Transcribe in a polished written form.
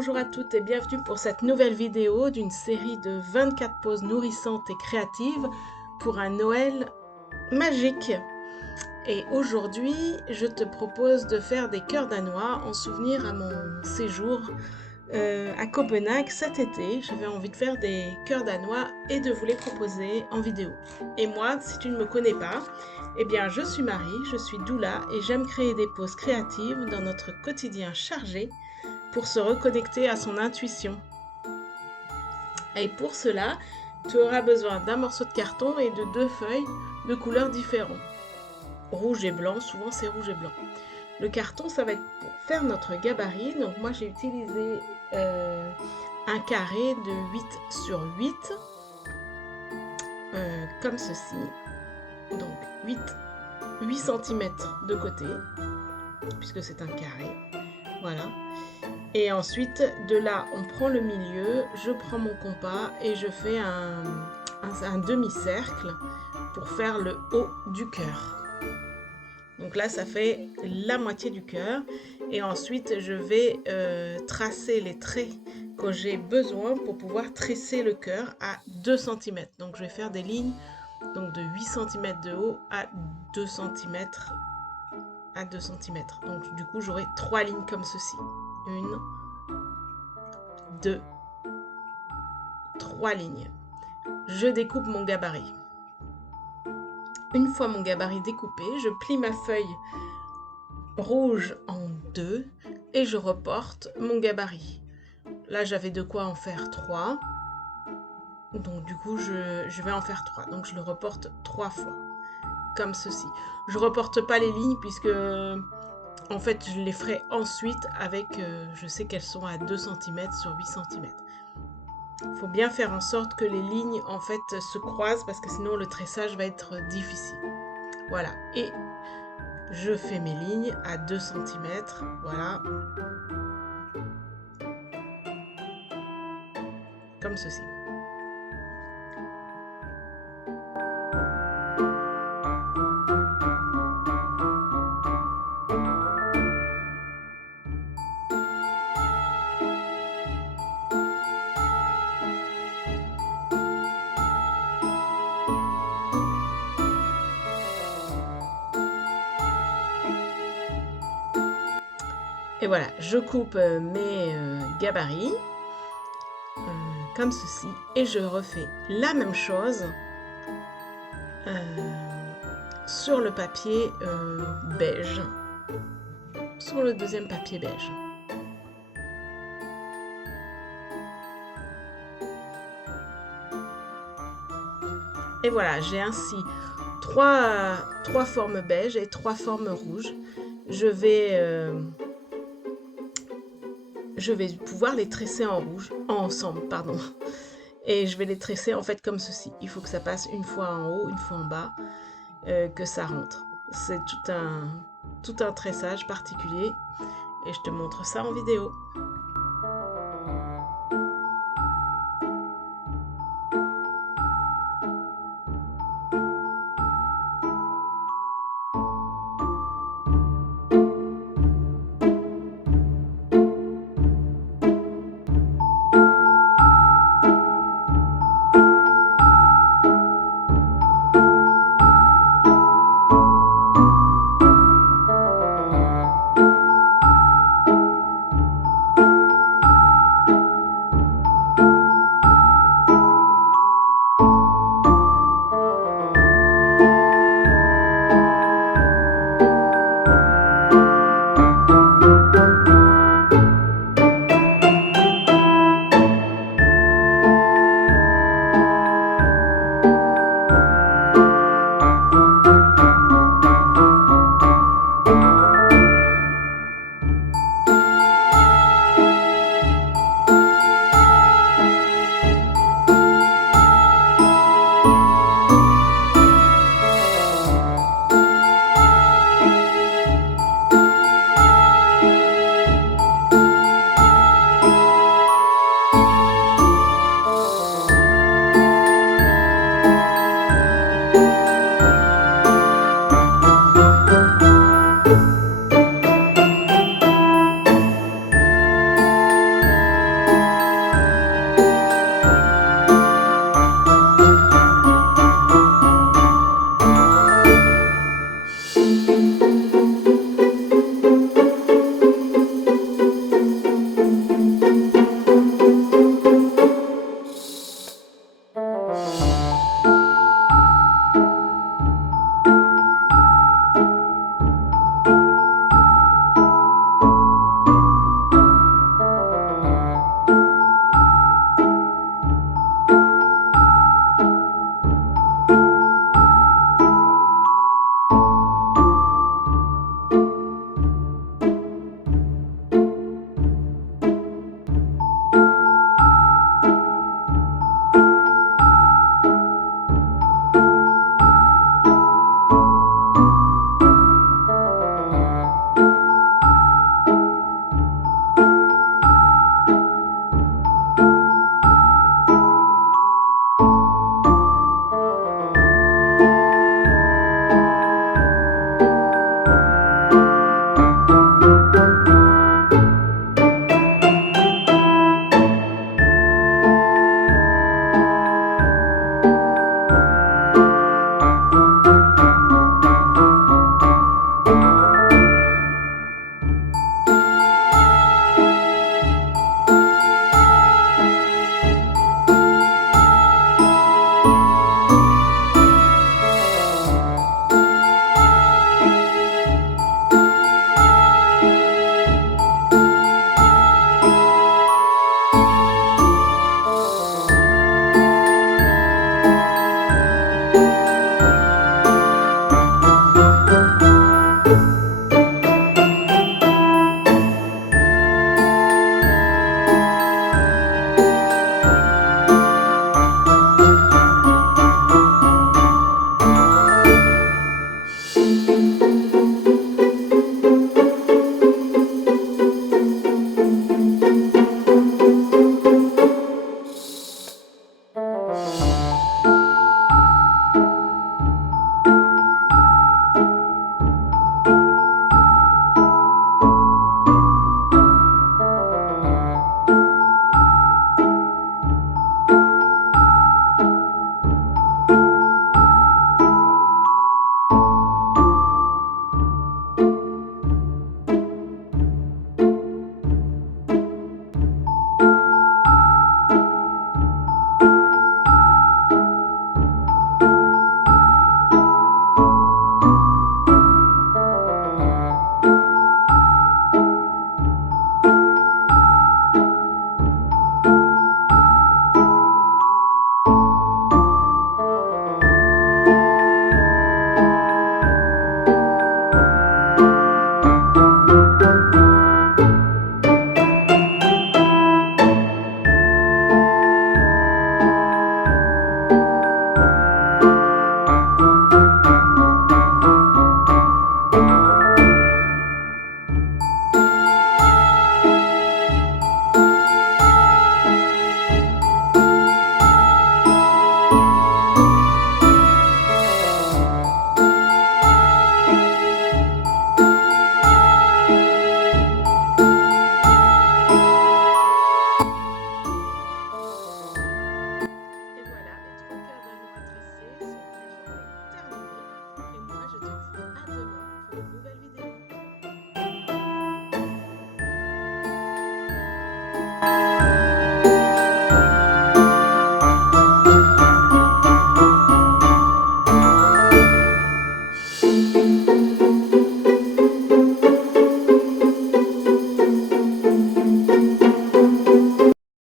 bonjour à toutes et bienvenue pour cette nouvelle vidéo d'une série de 24 poses nourrissantes et créatives pour un Noël magique. Et aujourd'hui, je te propose de faire des cœurs danois en souvenir à mon séjour à Copenhague cet été. J'avais envie de faire des cœurs danois et de vous les proposer en vidéo. Et moi, si tu ne me connais pas, eh bien je suis Marie, je suis doula et j'aime créer des pauses créatives dans notre quotidien chargé pour se reconnecter à son intuition. Et pour cela, tu auras besoin d'un morceau de carton et de 2 feuilles de couleurs différentes. Rouge et blanc, souvent c'est rouge et blanc. Le carton, ça va être pour faire notre gabarit. Donc moi j'ai utilisé un carré de 8 sur 8, comme ceci. Donc 8 cm de côté, puisque c'est un carré. Voilà. Et ensuite, de là, on prend le milieu, je prends mon compas et je fais un demi-cercle pour faire le haut du cœur. Donc là, ça fait la moitié du cœur. Et ensuite, je vais tracer les traits que j'ai besoin pour pouvoir tresser le cœur à 2 cm. Donc je vais faire des lignes donc de 8 cm de haut à 2 cm. Donc du coup, j'aurai 3 lignes comme ceci. 1, 2, 3 lignes. Je découpe mon gabarit. Une fois mon gabarit découpé, je plie ma feuille rouge en 2 et je reporte mon gabarit. Là, j'avais de quoi en faire 3. Donc du coup, je vais en faire 3. Donc je le reporte 3 fois, comme ceci. Je reporte pas les lignes puisque en fait, je les ferai ensuite avec, je sais qu'elles sont à 2 cm sur 8 cm. Il faut bien faire en sorte que les lignes en fait se croisent parce que sinon le tressage va être difficile. Voilà, et je fais mes lignes à 2 cm, voilà, comme ceci. Et voilà, je coupe mes gabarits comme ceci et je refais la même chose sur le papier beige, sur le deuxième papier beige. Et voilà, j'ai ainsi trois formes beige et 3 formes rouges. Je vais pouvoir les tresser ensemble, pardon. Et je vais les tresser en fait comme ceci. Il faut que ça passe une fois en haut, une fois en bas, que ça rentre. C'est tout un tressage particulier et je te montre ça en vidéo.